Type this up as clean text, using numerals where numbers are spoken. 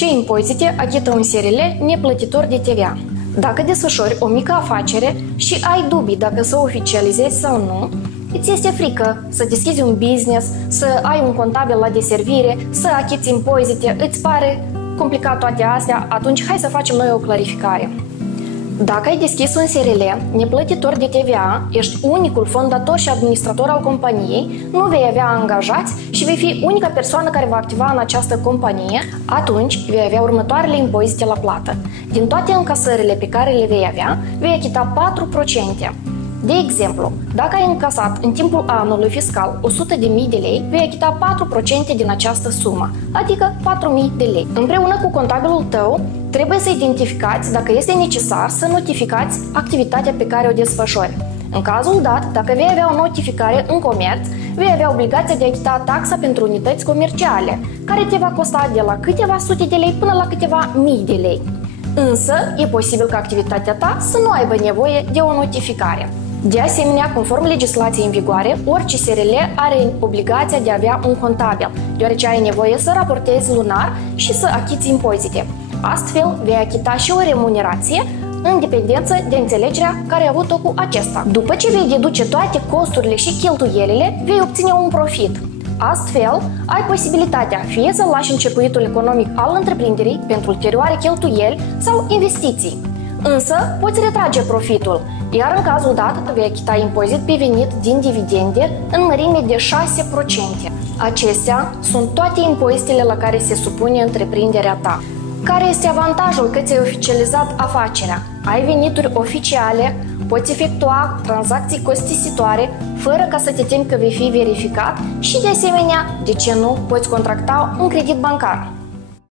Ce impozite achită un SRL neplătitor de TVA? Dacă desfășori o mică afacere și ai dubii dacă să o oficializezi sau nu, îți este frică să deschizi un business, să ai un contabil la deservire, să achiți impozite, îți pare complicat toate astea, atunci hai să facem noi o clarificare. Dacă ai deschis un SRL neplătitor de TVA, ești unicul fondator și administrator al companiei, nu vei avea angajați și vei fi unica persoană care va activa în această companie, atunci vei avea următoarele impozite la plată. Din toate încasările pe care le vei avea, vei achita 4%. De exemplu, dacă ai încasat în timpul anului fiscal 100.000 de lei, vei achita 4% din această sumă, adică 4.000 de lei. Împreună cu contabilul tău, trebuie să identificați dacă este necesar să notificați activitatea pe care o desfășori. În cazul dat, dacă vei avea o notificare în comerț, vei avea obligația de a achita taxa pentru unități comerciale, care te va costa de la câteva sute de lei până la câteva mii de lei. Însă, e posibil ca activitatea ta să nu aibă nevoie de o notificare. De asemenea, conform legislației în vigoare, orice SRL are obligația de a avea un contabil, deoarece ai nevoie să raportezi lunar și să achiți impozite. Astfel, vei achita și o remunerație în dependență de înțelegerea care ai avut-o cu acesta. După ce vei deduce toate costurile și cheltuielile, vei obține un profit. Astfel, ai posibilitatea fie să lași în circuitul economic al întreprinderii pentru ulterioare cheltuieli sau investiții. Însă, poți retrage profitul, iar în cazul dat vei achita impozit pe venit din dividende în mărime de 6%. Acestea sunt toate impozitele la care se supune întreprinderea ta. Care este avantajul că ți-ai oficializat afacerea? Ai venituri oficiale, poți efectua tranzacții costisitoare fără ca să te temi că vei fi verificat și, de asemenea, de ce nu, poți contracta un credit bancar.